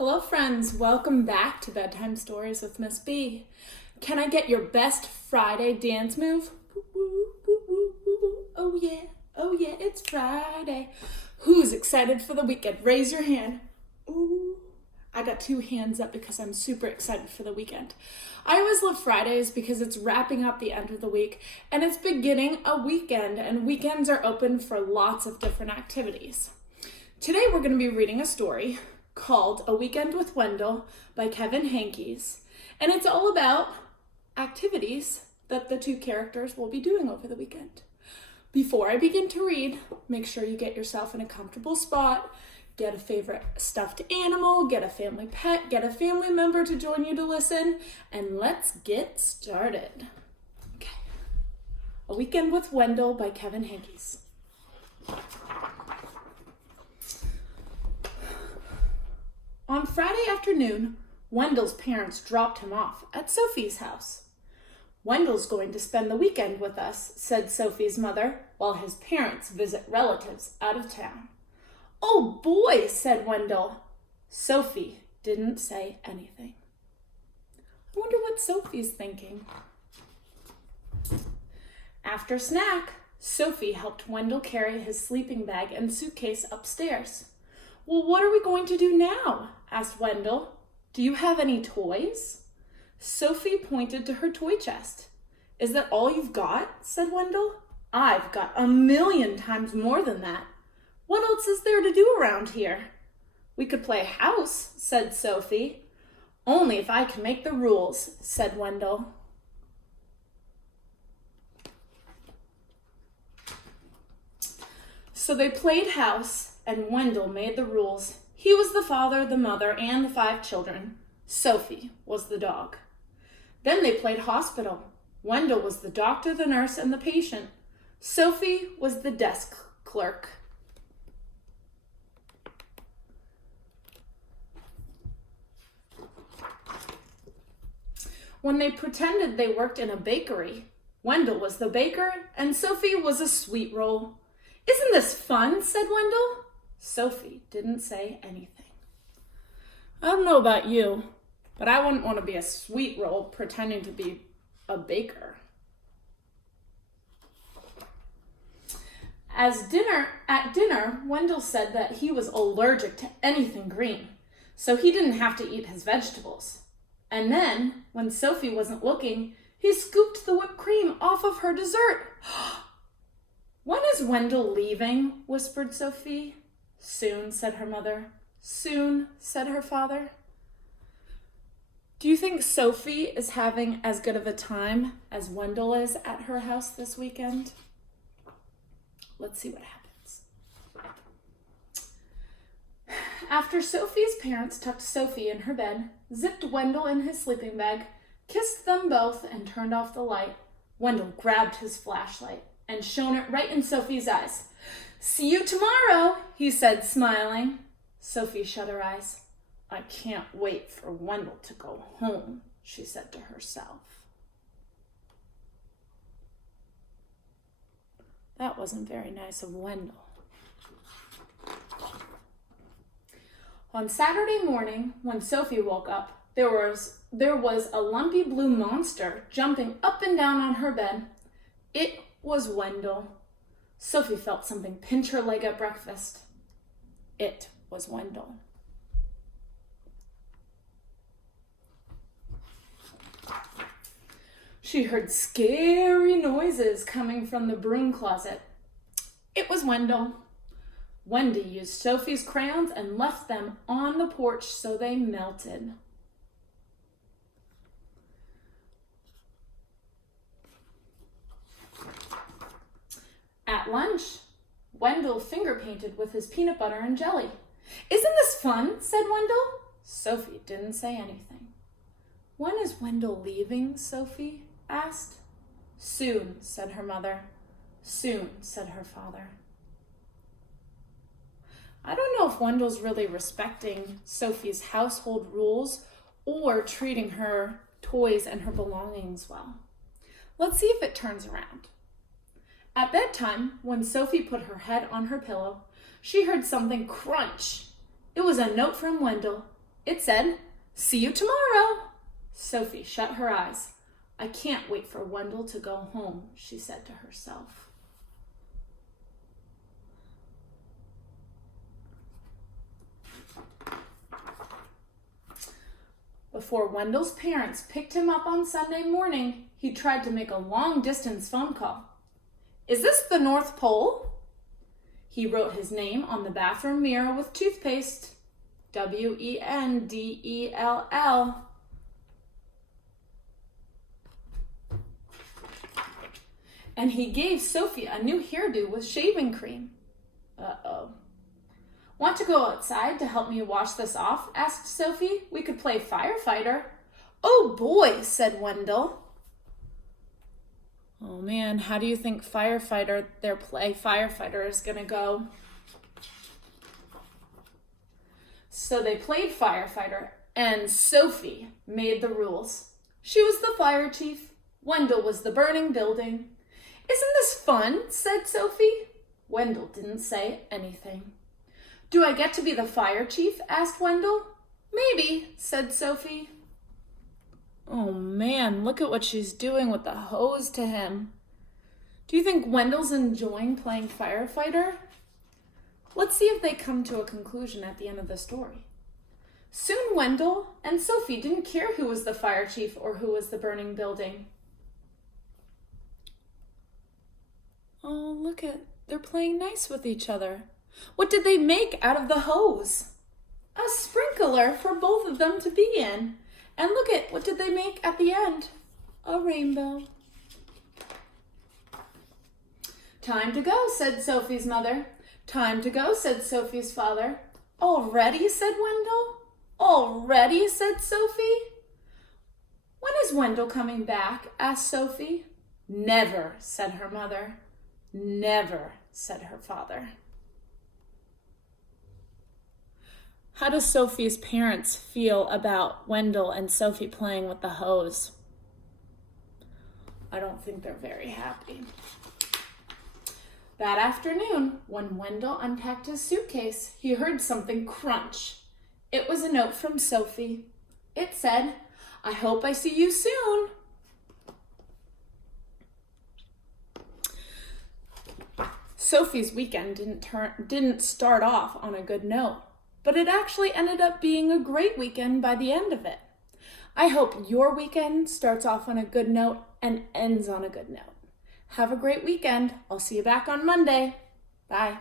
Hello friends, welcome back to Bedtime Stories with Miss B. Can I get your best Friday dance move? Woo, woo, woo, woo, woo, woo. Oh yeah, it's Friday. Who's excited for the weekend? Raise your hand. Ooh, I got two hands up because I'm super excited for the weekend. I always love Fridays because it's wrapping up the end of the week and it's beginning a weekend, and weekends are open for lots of different activities. Today we're going to be reading a story called A Weekend with Wendell by Henkes, and it's all about activities that the two characters will be doing over the weekend. Before I begin to read, make sure you get yourself in a comfortable spot, get a favorite stuffed animal, get a family pet, get a family member to join you to listen, and let's get started. Okay. A Weekend with Wendell by Henkes. On Friday afternoon, Wendell's parents dropped him off at Sophie's house. "Wendell's going to spend the weekend with us," said Sophie's mother, while his parents visit relatives out of town. "Oh boy," said Wendell. Sophie didn't say anything. I wonder what Sophie's thinking. After snack, Sophie helped Wendell carry his sleeping bag and suitcase upstairs. "Well, what are we going to do now?" asked Wendell. "Do you have any toys?" Sophie pointed to her toy chest. "Is that all you've got?" said Wendell. "I've got 1,000,000 times more than that. What else is there to do around here?" "We could play house," said Sophie. "Only if I can make the rules," said Wendell. So they played house, and Wendell made the rules. He was the father, the mother, and the 5 children. Sophie was the dog. Then they played hospital. Wendell was the doctor, the nurse, and the patient. Sophie was the desk clerk. When they pretended they worked in a bakery, Wendell was the baker, and Sophie was a sweet roll. "Isn't this fun?" said Wendell. Sophie didn't say anything. I don't know about you, but I wouldn't want to be a sweet roll pretending to be a baker. At dinner, Wendell said that he was allergic to anything green, so he didn't have to eat his vegetables. And then, when Sophie wasn't looking, he scooped the whipped cream off of her dessert. "When is Wendell leaving?" whispered Sophie. "Soon," said her mother. "Soon," said her father. Do you think Sophie is having as good of a time as Wendell is at her house this weekend? Let's see what happens. After Sophie's parents tucked Sophie in her bed, zipped Wendell in his sleeping bag, kissed them both, and turned off the light, Wendell grabbed his flashlight and shone it right in Sophie's eyes. "See you tomorrow," he said, smiling. Sophie shut her eyes. "I can't wait for Wendell to go home," she said to herself. That wasn't very nice of Wendell. On Saturday morning, when Sophie woke up, there was a lumpy blue monster jumping up and down on her bed. It was Wendell. Sophie felt something pinch her leg at breakfast. It was Wendell. She heard scary noises coming from the broom closet. It was Wendell. Wendy used Sophie's crayons and left them on the porch so they melted. At lunch, Wendell finger painted with his peanut butter and jelly. "Isn't this fun?" said Wendell. Sophie didn't say anything. "When is Wendell leaving?" Sophie asked. "Soon," said her mother. "Soon," said her father. I don't know if Wendell's really respecting Sophie's household rules or treating her toys and her belongings well. Let's see if it turns around. At bedtime, when Sophie put her head on her pillow, she heard something crunch. It was a note from Wendell. It said, "See you tomorrow." Sophie shut her eyes. "I can't wait for Wendell to go home," she said to herself. Before Wendell's parents picked him up on Sunday morning, he tried to make a long-distance phone call. "Is this the North Pole?" He wrote his name on the bathroom mirror with toothpaste. Wendell. And he gave Sophie a new hairdo with shaving cream. Uh-oh. "Want to go outside to help me wash this off?" asked Sophie. "We could play firefighter." "Oh boy," said Wendell. Oh man, how do you think their play firefighter is gonna go? So they played firefighter, and Sophie made the rules. She was the fire chief. Wendell was the burning building. "Isn't this fun?" said Sophie. Wendell didn't say anything. "Do I get to be the fire chief?" asked Wendell. "Maybe," said Sophie. Oh man, look at what she's doing with the hose to him. Do you think Wendell's enjoying playing firefighter? Let's see if they come to a conclusion at the end of the story. Soon Wendell and Sophie didn't care who was the fire chief or who was the burning building. Oh, they're playing nice with each other. What did they make out of the hose? A sprinkler for both of them to be in. And look at, what did they make at the end? A rainbow. "Time to go," said Sophie's mother. "Time to go," said Sophie's father. "Already?" said Wendell. "Already?" said Sophie. "When is Wendell coming back?" asked Sophie. "Never," said her mother. "Never," said her father. How does Sophie's parents feel about Wendell and Sophie playing with the hose? I don't think they're very happy. That afternoon, when Wendell unpacked his suitcase, he heard something crunch. It was a note from Sophie. It said, "I hope I see you soon." Sophie's weekend didn't start off on a good note, but it actually ended up being a great weekend by the end of it. I hope your weekend starts off on a good note and ends on a good note. Have a great weekend. I'll see you back on Monday. Bye.